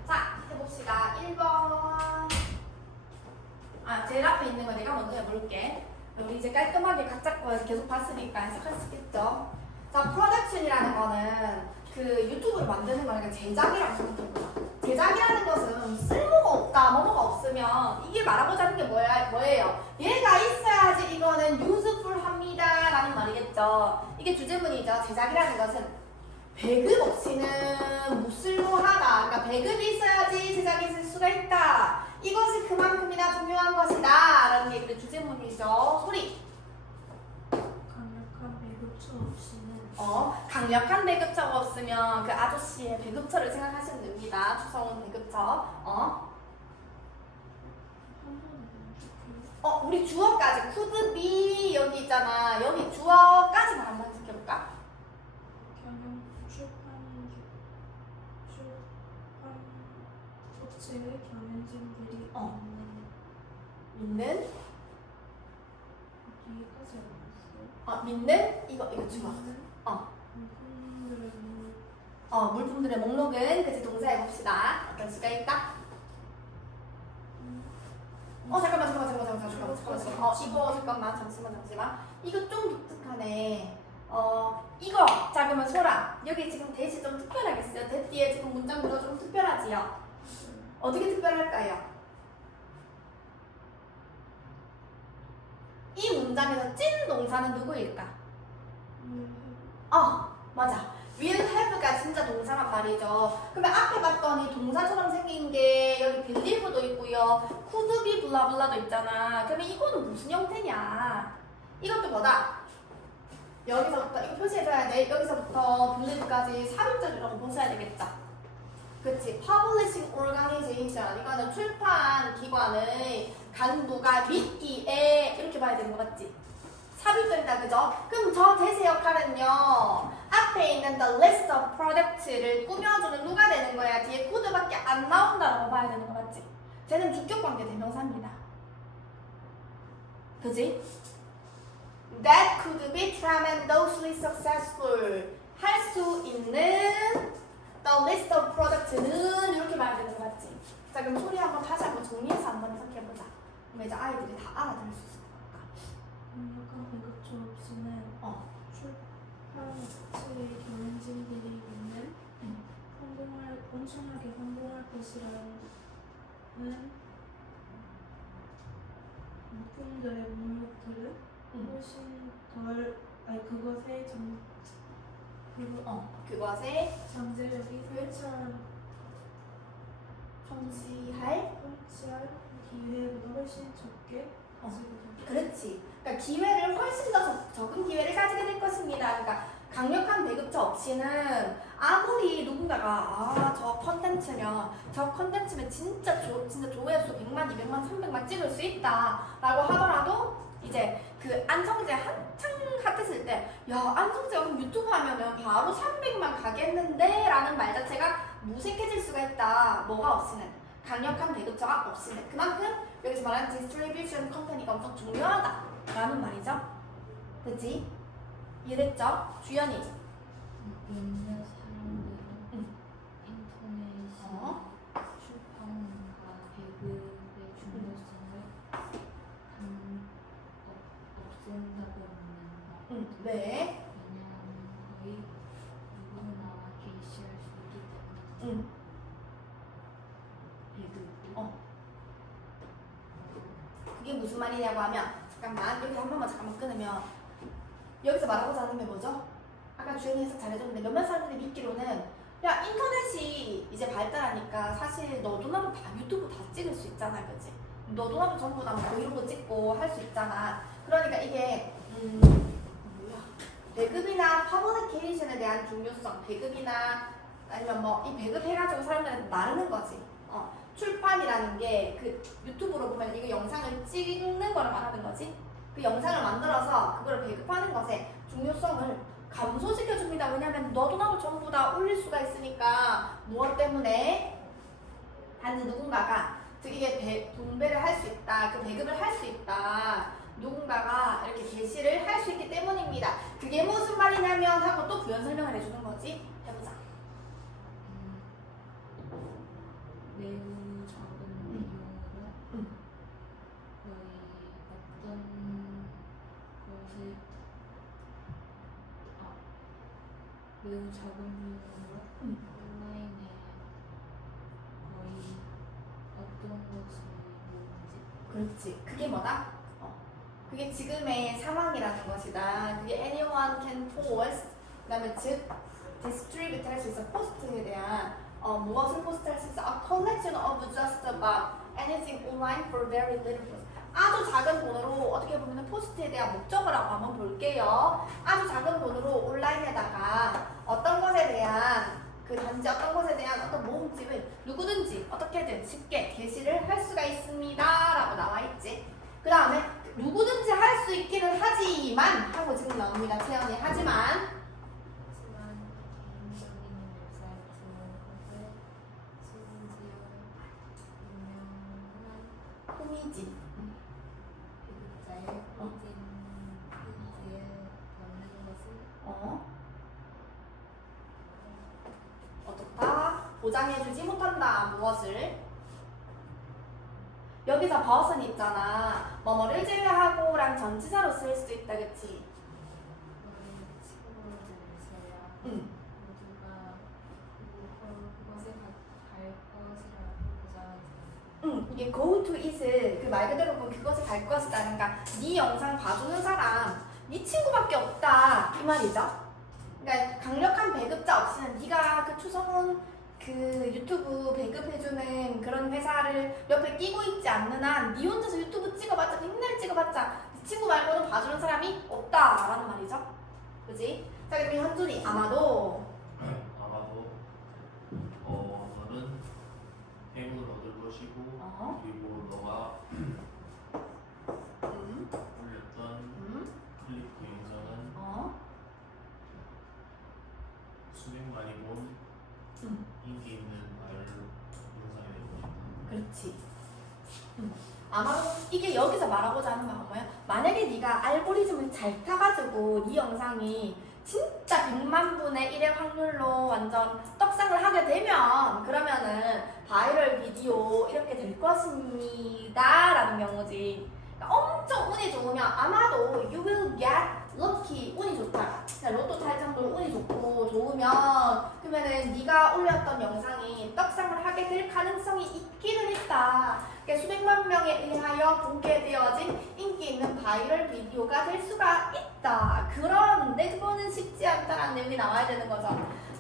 자, 해봅시다. 1번. 제일 앞에 있는 거 내가 먼저 해볼게. 우리 이제 깔끔하게 각자 거 계속 봤으니까 해석할 수 있겠죠? 자, 프로덕션이라는 거는 그 유튜브를 만드는 거니까 제작이라고 생각해보자. 제작이라는 것은 쓸모가 없다, 뭐뭐가 없으면 이게 말하고자 하는 게 뭐예요? 얘가 있어야지 이거는 useful 합니다 라는 말이겠죠. 이게 주제문이죠. 제작이라는 것은 배급 없이는 무쓸모하다. 그러니까 배급이 있어야지 제작이 있을 수가 있다. 이것이 그만큼이나 중요한 것이다 라는 게 그 주제문이죠. 소리. 강력한 배급처 없이는 강력한 배급처가 없으면 그 아저씨의 배급처를 생각하시면 됩니다. 추성훈 배급처. 한 번에 그냥 우리 주어까지 could be 여기 있잖아. 여기 주어까지만 한번 해볼까? 경영 출판 업체의 경영진들이 믿는 뒤에까지 알았어요. 믿는 이거 주어. 물품들의 목록은 그치 동사 해봅시다. 어떤 수가 있다? 잠깐만. 이거 잠시만. 이거 좀 독특하네. 이거 자 그러면 소라 여기 지금 대시 좀 특별하겠어요. 대 뒤에 지금 문장 구조 좀 특별하지요. 어떻게 특별할까요? 이 문장에서 찐 동사는 누구일까? 맞아. will have가 진짜 동사란 말이죠. 그러면 앞에 봤더니 동사처럼 생긴 게 여기 believe도 있고요. could be 블라블라도 있잖아. 그러면 이거는 무슨 형태냐? 이것도 뭐다? 여기서부터 이거 표시해줘야 돼. 여기서부터 believe까지 삽입절이라고 보셔야 되겠죠. 그치. publishing organization 이거는 출판 기관의 간부가 믿기에 이렇게 봐야 되는 거 맞지? 삽입절이다 그죠? 그럼 저 대세 역할은요 앞에 있는 the list of products를 꾸며주는 누가 되는 거야? 뒤에 could밖에 안 나온다라고 봐야 되는 거 맞지? 쟤는 주격관계 대명사입니다. 그지? That could be tremendously successful 할 수 있는 the list of products는 이렇게 봐야 되는 거 맞지? 자 그럼 소리 한번 다시 한번 정리해서 한번 해석해보자. 그럼 이제 아이들이 다 알아들을 수 있을 거니까. 강력한 배급처 없이는 출판 업체의 경영진들이 있는 엄청나게 성공할 것이라는 물품들의 목록들은 훨씬 그것의 잠재력이 성취할 성취할 기회보다 훨씬 적게 가지거든요. 그렇지. 그러니까 기회를 훨씬 더 적은 기회를 가지게 될 것입니다. 그러니까 강력한 배급처 없이는 아무리 누군가가 저 컨텐츠면 진짜 조회수 100만, 200만, 300만 찍을 수 있다라고 하더라도 이제 그 안성재 한창 핫했을 때 야 안성재가 그럼 유튜브 하면은 바로 300만 가겠는데 라는 말 자체가 무색해질 수가 있다. 뭐가 없이는 강력한 배급처가 없이는 그만큼 여기서 말하는 디스트리뷰션 컴퍼니가 엄청 중요하다라는 말이죠. 그치? 이해됐죠? 주연이 있는 사람들은 인터넷이 출판과 배급의 중요성을 없앤다고 믿는다. 왜? 왜냐하면 거의 누구나 게시할 수 있기 때문에 배급이 그게 무슨 말이냐고 하면 잠깐만 여기 한 번만 잠깐만 끊으면 여기서 말하고자 하는 게 뭐죠? 아까 주연이 해석 잘해줬는데 몇몇 사람들이 믿기로는 야 인터넷이 이제 발달하니까 사실 너도 나도 다 유튜브 다 찍을 수 있잖아 그치? 너도 나도 전부 다 브이로그 찍고 할 수 있잖아. 그러니까 이게 배급이나 퍼블리케이션에 대한 중요성 배급이나 아니면 뭐 이 배급해가지고 사람들한테 나르는 거지. 출판이라는 게 그 유튜브로 보면 이거 영상을 찍는 거를 말하는 거지. 그 영상을 만들어서 그거를 배급하는 것에 중요성을 감소시켜줍니다. 왜냐면 너도 나도 전부 다 올릴 수가 있으니까 무엇 때문에 단지 누군가가 즉 이게 분배를 할 수 있다. 그 배급을 할 수 있다. 누군가가 이렇게 게시를 할 수 있기 때문입니다. 그게 무슨 말이냐면 하고 또 부연 설명을 해주는 거지. 해보자. 매우 작은 비율로 온라인에 거의 어떤 것이 뭐지? 그렇지. 그게 뭐다? 그게 지금의 상황이라는 것이다. 그게 anyone can post. 그다음에 즉 distribute 할 수 있어. 포스트에 대한 무엇을 포스트할 수 있어? A collection of just about anything online for very little price. 아주 작은 돈으로 어떻게 보면 포스트에 대한 목적을 한번 볼게요. 아주 작은 돈으로 온라인에다가 어떤 것에 대한 그 단지 어떤 것에 대한 어떤 모음집을 누구든지 어떻게든 쉽게 게시를 할 수가 있습니다라고 나와 있지. 그 다음에 누구든지 할 수 있기는 하지만 하고 지금 나옵니다. 태연이 하지만 하지만 개인적인 웹사이트에 심지어 유명한 꿈이지. 배급자의 호진 페이지에 넣는 것을 어떻다? 보장해주지 못한다. 무엇을? 여기서 벗은 있잖아. 뭐뭐를 제외하고랑 전치사로 쓸 수도 있다. 그치? 너의 친구들이세요. 응. 모두가 그것에 갈 것이라고 보장하지. 응. 이게 go to is 그 말 그대로 그것을 갈 것이다. 그러니까 네 영상 봐주는 사람 네 친구밖에 없다. 이 말이죠. 그러니까 강력한 배급자 없이는 네가 그 추성훈 그 유튜브 배급해주는 그런 회사를 옆에 끼고 있지 않는 한 네 혼자서 유튜브 찍어봤자 맨날 찍어봤자 네 친구 말고는 봐주는 사람이 없다라는 말이죠. 그지? 자 그럼 현준이 아마도 너는 행운을 얻을 것이고 그리고 너가 올렸던 클립 그 영상은 수백만이 본 인기 있는 바이럴 영상이 될 것이다. 그렇지. 아마도 이게 여기서 말하고자 하는 건 뭐야? 만약에 네가 알고리즘을 잘 타가지고 네 영상이 진짜 100만 분의 1의 확률로 완전 떡상을 하게 되면 그러면은 바이럴 비디오 이렇게 될 것입니다 라는 경우지. 그러니까 엄청 운이 좋으면 아마도 you will get lucky. 운이 좋다. 로또 탈 정도로 운이 좋고 좋으면 그러면은 네가 올렸던 영상이 떡상을 하게 될 가능성이 있기는 있다. 그러니까 수백만 명에 의하여 공개되어진 인기 있는 바이럴 비디오가 될 수가 있다. 그런데 그거는 쉽지 않다라는 내용이 나와야 되는 거죠.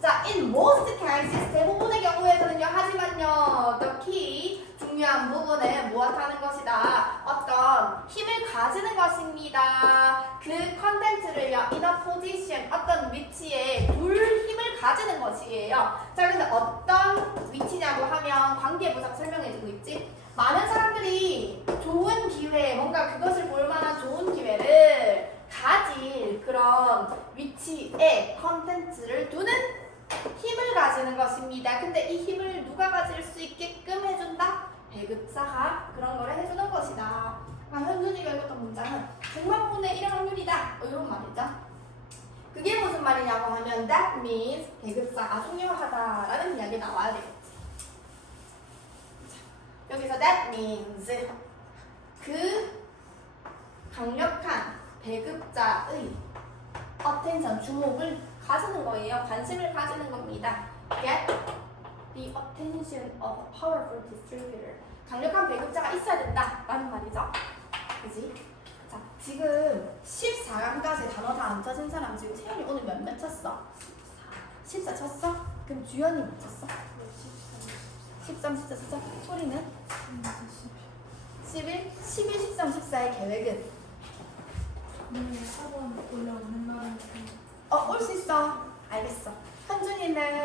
자, in most cases 대부분의 경우에서는요. 하지만요. the key 중요한 부분은 무엇하는 것이다. 어떤 힘을 가지는 것입니다. 그 컨텐츠를요. in a position 어떤 위치에 둘 힘을 가지는 것이에요. 자, 근데 어떤 위치냐고 하면 관계부사 설명해주고 있지. 많은 사람들이 좋은 기회, 뭔가 그것을 볼 만한 좋은 기회를 가질 그런 위치에 컨텐츠를 두는 힘을 가지는 것입니다. 근데 이 힘을 누가 가질 수 있게끔 해준다? 배급사가 그런 거를 해주는 것이다. 현준이가 읽었던 문장은 100만 분의 1의 확률이다. 이런 말이죠. 그게 무슨 말이냐고 하면 that means 배급사가 중요하다라는 이야기 나와야 되겠지. 여기서 that means 그 강력한 배급자의 attention 주목을 가지는 거예요. 관심을 가지는 겁니다. Get the attention of a powerful distributor. 강력한 배급자가 있어야 된다라는 말이죠. 그지? 자, 지금 14강까지 단어 다 안 쳐진 사람 지금 세연이 오늘 몇 쳤어? 14 쳤어? 그럼 주연이 몇 쳤어? 13, 14 쳤어? 소리는? 11, 11, 13, 14의 계획은? 오늘 학원 올라오는 날은 올 수 있어. 알겠어. 현준이는